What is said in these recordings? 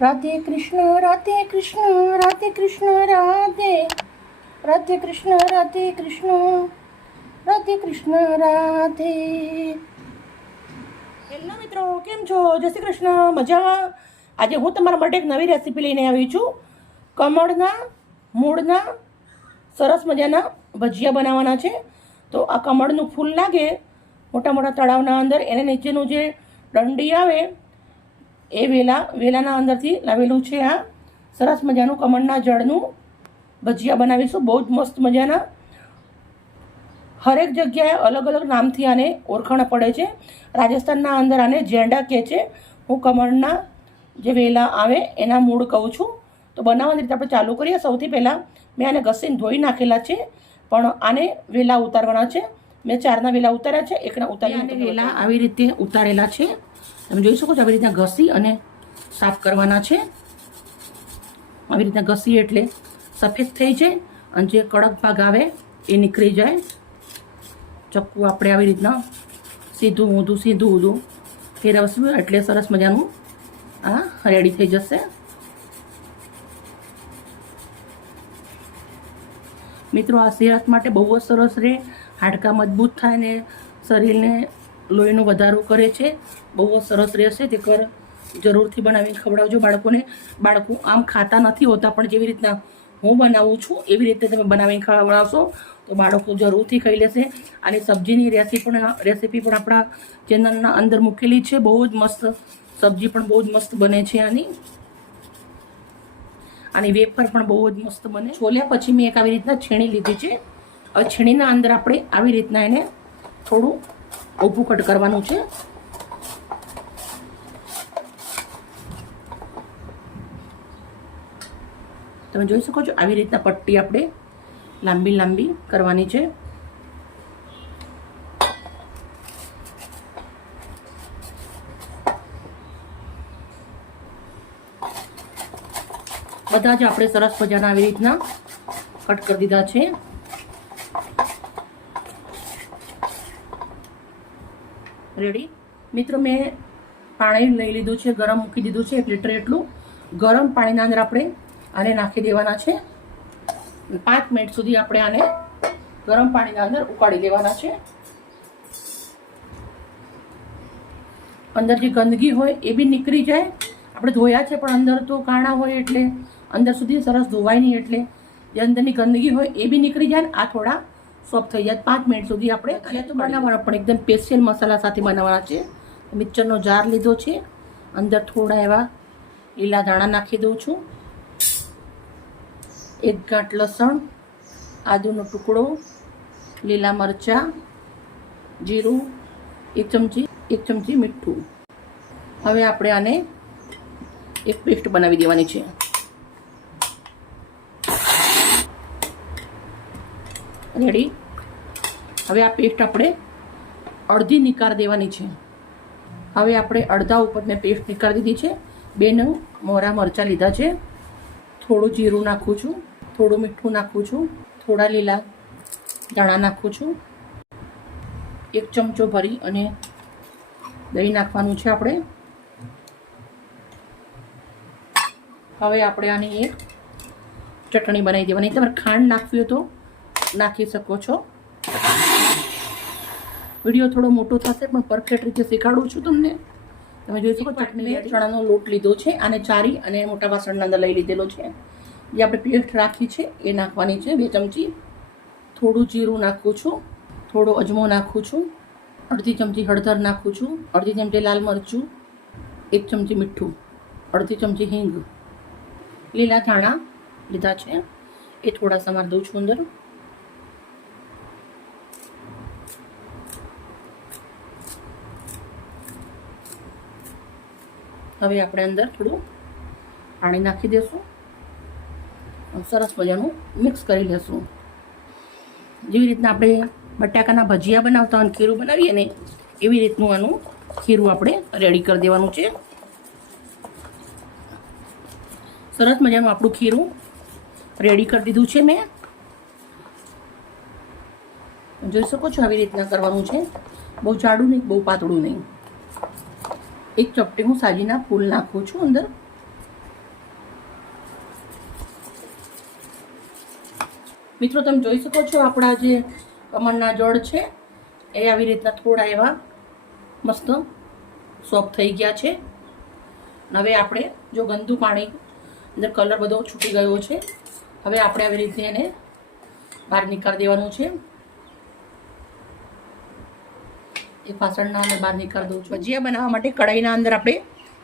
Radhe Krishna Radhe Krishna Radhe Krishna Radhe Radhe Krishna Radhe Krishna Radhe Krishna Radhe. Hello મિત્રો, કેમ છો? જય શ્રી કૃષ્ણ. મજામાં? આજે હું તમારા માટે એક નવી રેસીપી લઈને આવી છું. કમળના મૂળના સરસ મજાના ભજીયા બનાવવાના છે. તો આ કમળનું ફૂલ લાગે મોટા મોટા તળાવના અંદર, એને નીચેનું જે દંડી આવે એ વેલાના અંદરથી લાવેલું છે. આ સરસ મજાનું કમળના જળનું ભજીયા બનાવીશું. બહુ જ મસ્ત મજાના. હરેક જગ્યાએ અલગ અલગ નામથી આને ઓળખાણ પડે છે. રાજસ્થાનના અંદર આને જેંડા કહે છે. હું કમળના જે વેલા આવે એના મૂળ કહું છું. તો બનાવવાની રીતે આપણે ચાલુ કરીએ. સૌથી પહેલાં મેં આને ઘસીને ધોઈ નાખેલા છે, પણ આને વેલા ઉતારવાના છે. મેં 4ના વેલા ઉતાર્યા છે, એકના ઉતારી વેલા આવી રીતે ઉતારેલા છે. તમે જોઈ શકો છો. આવી રીતના ઘસી અને સાફ કરવાના છે. આવી રીતના ઘસી એટલે સફેદ થઈ જાય અને જે કડક ભાગ આવે એ નીકળી જાય. ચક્કુ આપણે આવી રીતના સીધું ઊંધું ફેરવશું એટલે સરસ મજાનું આ રેડી થઈ જશે. મિત્રો, આ સેહત માટે બહુ જ સરસ રહે. હાડકાં મજબૂત થાય ને શરીરને લોહીનો વધારો કરે છે. બહુ જ સરસ રહેશે. તે જરૂરથી બનાવીને ખવડાવજો બાળકોને. બાળકો આમ ખાતા નથી હોતા, પણ જેવી રીતના હું બનાવું છું એવી રીતે તમે બનાવીને ખવડાવશો તો બાળકો જરૂરથી ખાઈ લેશે. અને સબ્જીની રેસીપી પણ આપણા ચેનલના અંદર મૂકેલી છે. બહુ જ મસ્ત સબ્જી પણ બહુ જ મસ્ત બને છે આની વેફર પણ બહુ જ મસ્ત બને. છોલ્યા પછી મેં એક આવી રીતના છીણી લીધી છે. હવે છીણીના અંદર આપણે આવી રીતના એને થોડું ઊભું કટ કરવાનું છે. તમે જોઈ શકો છો. આવી રીતના પટ્ટી આપણે લાંબી કરવાની છે. બધા જ આપણે સરસ મજાના આવી રીતના કટ કરી દીધા છે. રેડી. મિત્રો, મેં પાણી લઈ લીધું છે, ગરમ મૂકી દીધું છે 1 લીટર એટલું. ગરમ પાણીના અંદર આપણે આને નાખી દેવાના છે. 5 મિનિટ સુધી આપણે આને ગરમ પાણીના અંદર ઉકાળી લેવાના છે. અંદર જે ગંદકી હોય એ બી નીકળી જાય. આપણે ધોયા છે પણ અંદર તો કાણા હોય એટલે અંદર સુધી સરસ ધોવાય નહીં, એટલે જે અંદરની ગંદકી હોય એ બી નીકળી જાય. આ થોડા સોફ્ટ થઈ જાય. 5 મિનિટ સુધી આપણે તો બનાવવાના, પણ એકદમ સ્પેશિયલ મસાલા સાથે બનાવવાના છે. મિક્સરનો જાર લીધો છે. અંદર થોડા એવા લીલા દાણા નાખી દઉં છું. 1 ગાંઠ લસણ, આદુનો ટુકડો, લીલા મરચાં, જીરું, 1 ચમચી મીઠું. હવે આપણે આને એક પેસ્ટ બનાવી દેવાની છે. રેડી. હવે આ પેસ્ટ આપણે અડધી નિકાળ દેવાની છે. હવે આપણે અડધા ઉપર મેં પેસ્ટ નિકાળી દીધી છે. 2 મોરા મરચાં લીધા છે. થોડું જીરું નાખું છું, થોડું મીઠું નાખું છું, થોડા લીલા દાણા નાખું છું. 1 ચમચો ભરી અને દહીં નાખવાનું છે આપણે. હવે આપણે આની એક ચટણી બનાવી દેવાની. તમારે ખાંડ નાખવી હોય તો નાખી શકો છો. વિડીયો થોડો મોટો થશે પણ પરફેક્ટ રીતે શીખવાડું છું તમને. તમે જોઈ શકો. ચટણી ચણાનો લોટ લીધો છે. આને ચારી અને મોટા વાસણના અંદર લઈ લીધેલો છે. જે આપણે પેસ્ટ રાખી છે એ નાખવાની છે. 2 ચમચી. થોડું જીરું નાખું છું, થોડો અજમો નાખું છું, અડધી ચમચી હળદર નાખું છું, અડધી ચમચી લાલ મરચું, 1 ચમચી મીઠું, અડધી ચમચી હિંગ, લીલા ધાણા લીધા છે એ થોડા સમાર દઉં છું અંદર. હવે આપણે અંદર થોડું પાણી નાખી દઈશું. સરસ મજાનું મિક્સ કરી લેશું. જેવી રીતના આપણે બટાકાના ભજીયા બનાવતા હોય ખીરું બનાવીએ ને એવી રીતનું આનું ખીરું આપણે રેડી કરી દેવાનું છે. સરસ મજાનું આપણું ખીરું રેડી કરી દીધું છે મેં. જોઈ શકો છો. આવી રીતના કરવાનું છે. બહુ જાડું નહીં, બહુ પાતળું નહીં. એક ચપટી હું સાજીના ફૂલ નાખું છું અંદર. મિત્રો તમે જોઈ શકો છો આપણા જે કમળના જળ છે એ આવી રીતના થોડા એવા મસ્ત સોફ્ટ થઈ ગયા છે. હવે આપણે જો ગંદુ પાણી અંદર કલર બધો છૂટી ગયો છે, હવે આપણે આવી રીતે એને બહાર નીકાળી દેવાનું છે. એ ફાસણના અંદર બહાર નીકાળી દઉં છું. ભજીયા બનાવવા માટે કઢાઈના અંદર આપણે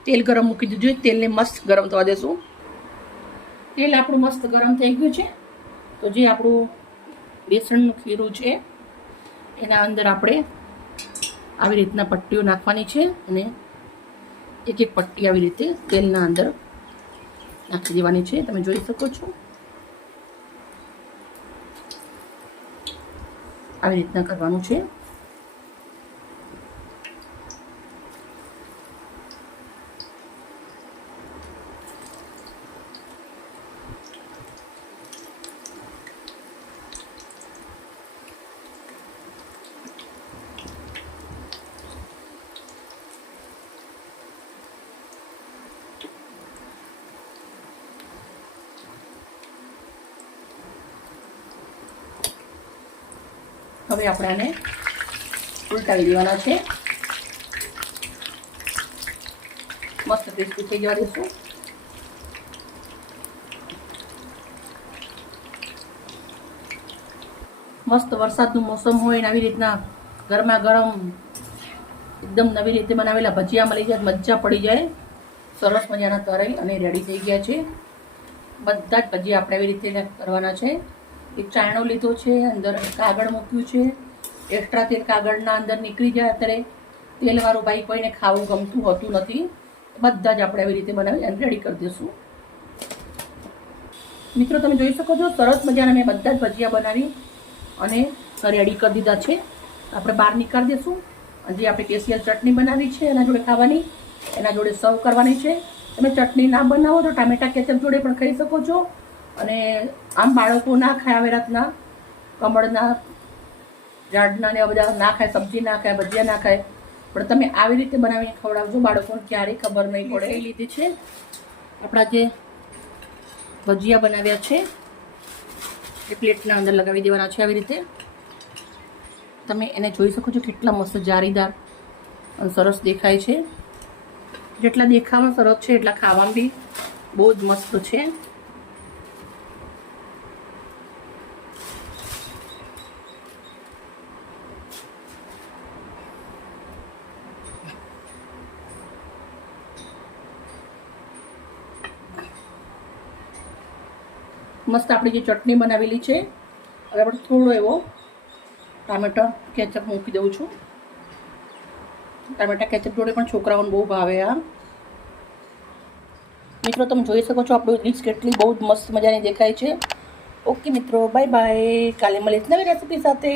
તેલ ગરમ મૂકી દીધું છે. તેલને મસ્ત ગરમ થવા દેશું. તેલ આપણું મસ્ત ગરમ થઈ ગયું છે. તો જે આપણું બેસનનું ખીરું છે એના અંદર આપણે આવી રીતના પટ્ટીઓ નાખવાની છે અને એક એક પટ્ટી આવી રીતે તેલના અંદર નાખી દેવાની છે. તમે જોઈ શકો છો આવી રીતના કરવાનું છે. હવે આપણે આને ઉલટાવી દેવાના છે. મસ્ત ક્રિસ્પી થઈ જવા દઈશું. મસ્ત વરસાદનું મોસમ હોય ને આવી રીતના ગરમા ગરમ એકદમ નવી રીતે બનાવેલા ભજીયા મળી જાય, મજા પડી જાય. સરસ મજાના તરાઈ અને રેડી થઈ ગયા છે. બધા જ ભજીયા આપણે આવી રીતે કરવાના છે. એક ચાયણો લીધો છે, અંદર કાગળ મૂક્યું છે. એક્સ્ટ્રા તેલ કાગળના અંદર નીકળી જાય. અત્યારે તેલવાળું ભાઈ કોઈને ખાવું ગમતું હોતું નથી. બધા જ આપણે આવી રીતે બનાવી અને રેડી કરી દઈશું. મિત્રો તમે જોઈ શકો છો સરસ મજાના મેં બધા જ ભજીયા બનાવી અને રેડી કરી દીધા છે. આપણે બહાર નીકાળી દઈશું. જે આપણે સ્પેશિયલ ચટણી બનાવી છે એના જોડે ખાવાની, એના જોડે સર્વ કરવાની છે. તમે ચટણી ના બનાવો તો ટામેટા કેચઅપ જોડે પણ ખાઈ શકો છો. અને આમ બાળકો ના ખાય આવી રીતના કમળના ઝાડના ને બધા ના ખાય, સબ્જી ના ખાય, ભજીયા ના ખાય, પણ તમે આવી રીતે બનાવીને ખવડાવજો. બાળકોને ક્યારેય ખબર નહીં પડે. એ લીધી છે આપણા જે ભજીયા બનાવ્યા છે એ પ્લેટના અંદર લગાવી દેવાના છે. આવી રીતે તમે એને જોઈ શકો છો કેટલા મસ્ત જારીદાર અને સરસ દેખાય છે. જેટલા દેખાવામાં સરસ છે એટલા ખાવામાં બી બહુ જ મસ્ત છે. મસ્ત આપણી જે ચટણી બનાવેલી છે હવે આપણે થોડો એવો ટામેટા કેચઅપ મૂકી દઉં છું. ટામેટા કેચઅપ જોડે પણ છોકરાઓને બહુ ભાવે. આ મિત્રો તમે જોઈ શકો છો આપણું ડીશ કેટલી બહુ જ મસ્ત મજાની દેખાય છે. ઓકે મિત્રો, બાય બાય. કાલે મળીશ નવી રેસીપી સાથે.